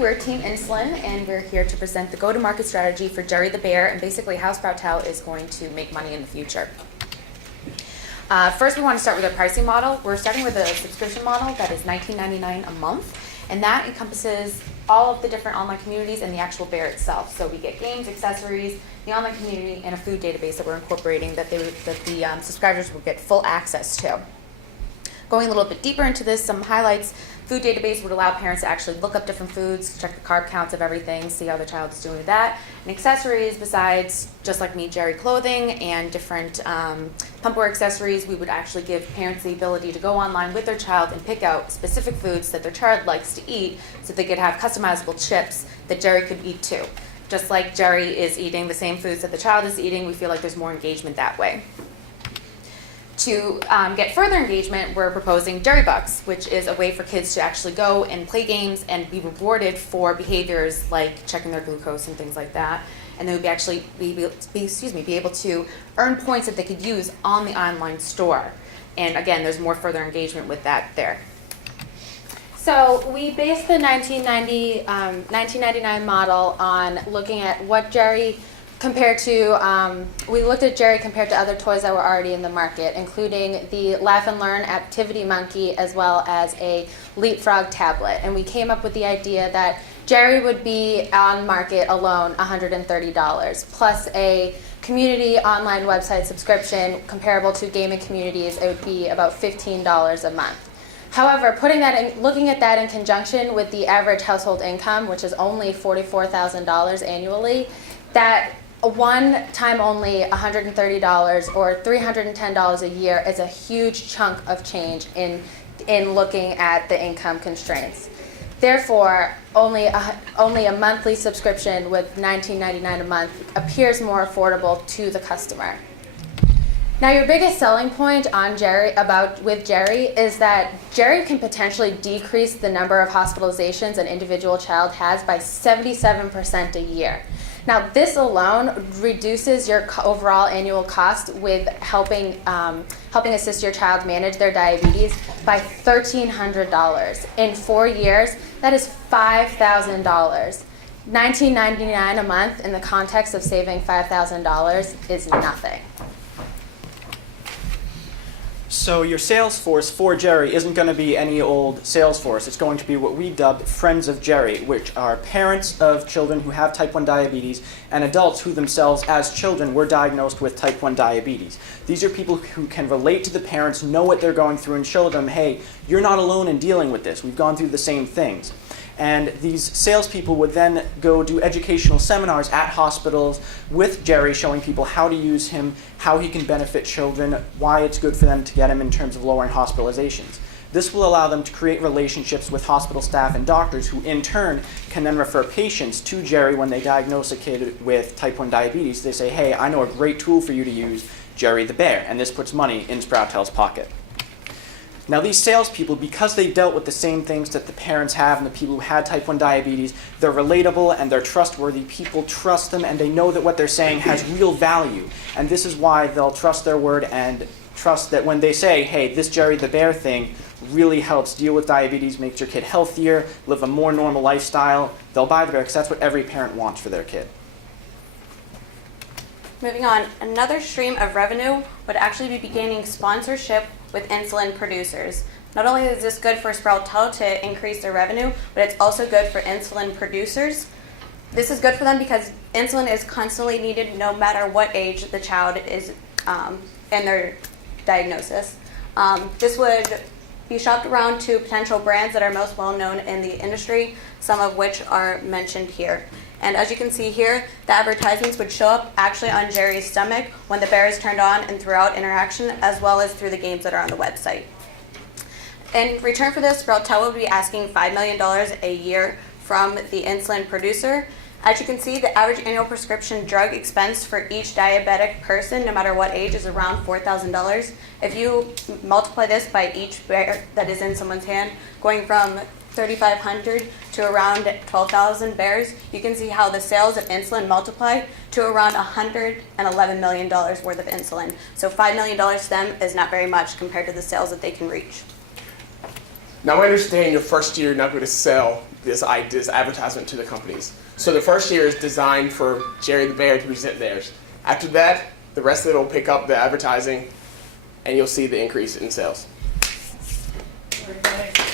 we're Team Insulin, and we're here to present the go-to-market strategy for Jerry the Bear and basically how Sproutel is going to make money in the future. First, we want to start with our pricing model. We're starting with a subscription model that is $19.99 a month, and that encompasses all of the different online communities and the actual bear itself. So we get games, accessories, the online community, and a food database that we're incorporating that the subscribers will get full access to. Going a little bit deeper into this, some highlights. Food database would allow parents to actually look up different foods, check the carb counts of everything, see how the child is doing with that. And accessories, besides just like Meet Jerry clothing and different pumpwear accessories, we would actually give parents the ability to go online with their child and pick out specific foods that their child likes to eat so they could have customizable chips that Jerry could eat too. Just like Jerry is eating the same foods that the child is eating, we feel like there's more engagement that way. To get further engagement, we're proposing Jerry Bucks, which is a way for kids to actually go and play games and be rewarded for behaviors like checking their glucose and things like that. And they would be able to earn points that they could use on the online store. And again, there's more further engagement with that there. So we based the 1999 model on looking at what Jerry compared to, we looked at Jerry compared to other toys that were already in the market, including the Laugh and Learn Activity Monkey as well as a Leapfrog tablet. And we came up with the idea that Jerry would be on market alone $130, plus a community online website subscription comparable to gaming communities, it would be about $15 a month. However, looking at that in conjunction with the average household income, which is only $44,000 annually, that one time only $130 or $310 a year is a huge chunk of change in looking at the income constraints. Therefore, only a monthly subscription with $19.99 a month appears more affordable to the customer. Now, your biggest selling point on with Jerry is that Jerry can potentially decrease the number of hospitalizations an individual child has by 77% a year. Now, this alone reduces your overall annual cost with helping assist your child manage their diabetes by $1,300. In 4 years, that is $5,000. $19.99 a month in the context of saving $5,000 is nothing. So your sales force for Jerry isn't going to be any old sales force. It's going to be what we dubbed Friends of Jerry, which are parents of children who have type 1 diabetes and adults who themselves as children were diagnosed with type 1 diabetes. These are people who can relate to the parents, know what they're going through, and show them, hey, you're not alone in dealing with this. We've gone through the same things. And these salespeople would then go do educational seminars at hospitals with Jerry, showing people how to use him, how he can benefit children, why it's good for them to get him in terms of lowering hospitalizations. This will allow them to create relationships with hospital staff and doctors who in turn can then refer patients to Jerry when they diagnose a kid with type 1 diabetes. They say, hey, I know a great tool for you to use, Jerry the Bear, and this puts money in Sproutel's pocket. Now these salespeople, because they dealt with the same things that the parents have and the people who had type 1 diabetes, they're relatable and they're trustworthy. People trust them and they know that what they're saying has real value. And this is why they'll trust their word and trust that when they say, hey, this Jerry the Bear thing really helps deal with diabetes, makes your kid healthier, live a more normal lifestyle, they'll buy the bear because that's what every parent wants for their kid. Moving on, another stream of revenue would actually be gaining sponsorship with insulin producers. Not only is this good for Sproutel to increase their revenue, but it's also good for insulin producers. This is good for them because insulin is constantly needed no matter what age the child is in their diagnosis. This would be shopped around to potential brands that are most well known in the industry, some of which are mentioned here. And as you can see here, the advertisements would show up actually on Jerry's stomach when the bear is turned on and throughout interaction, as well as through the games that are on the website. In return for this, Sproutel will be asking $5 million a year from the insulin producer. As you can see, the average annual prescription drug expense for each diabetic person, no matter what age, is around $4,000. If you multiply this by each bear that is in someone's hand, going from 3,500 to around 12,000 bears, you can see how the sales of insulin multiply to around $111 million worth of insulin. So $5 million to them is not very much compared to the sales that they can reach. Now I understand your first year you're not going to sell this advertisement to the companies. So the first year is designed for Jerry the Bear to present theirs. After that, the rest of it will pick up the advertising, and you'll see the increase in sales. Very nice.